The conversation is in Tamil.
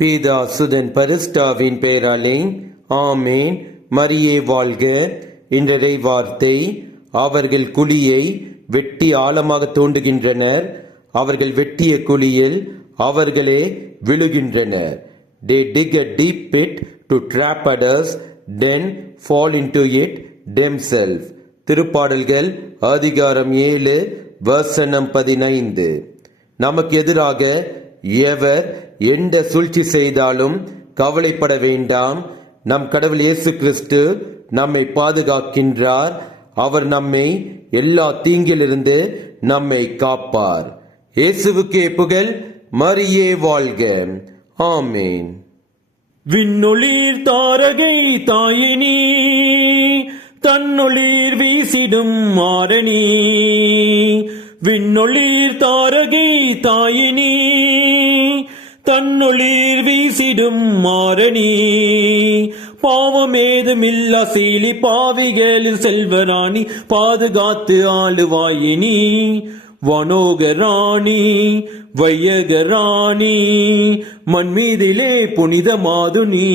பீதா சுதன் பரிசுத்தாவின் பெயராலே ஆமேன். மரியே வாழ்க. இன்றைய வார்த்தை: அவர்கள் குழியை வெட்டி ஆழமாக தோண்டுகின்றனர், அவர்கள் வெட்டிய குழியில் அவர்களே விழுகின்றனர். They dig a deep pit to trap others, then fall into it themselves. திருப்பாடல்கள் அதிகாரம் 7 வசனம் 15. நமக்கு எதிராக எவர் எந்த சூழ்ச்சி செய்தாலும் கவலைப்பட வேண்டாம். நம் கடவுள் இயேசு கிறிஸ்து நம்மை பாதுகாக்கின்றார். அவர் நம்மை எல்லா தீங்கிலிருந்து நம்மை காப்பார். இயேசுவுக்கே புகழ். மரியே வாழ்க. ஆமேன். விண்ணொளிர் தாரகை தாயினி, தன்னொளிர் வீசிடும் மாரணி. விண்ணொளிர் தாரகை தாயினி, தன்னொளிர் வீசிடும் மாரணி. பாவமேதுமில்லா சீலி பாவிகளில் செல்வராணி, பாதுகாத்து ஆளுவாயினி. வனோகராணி வையகராணி, மண்மீதிலே புனித மாதுனி.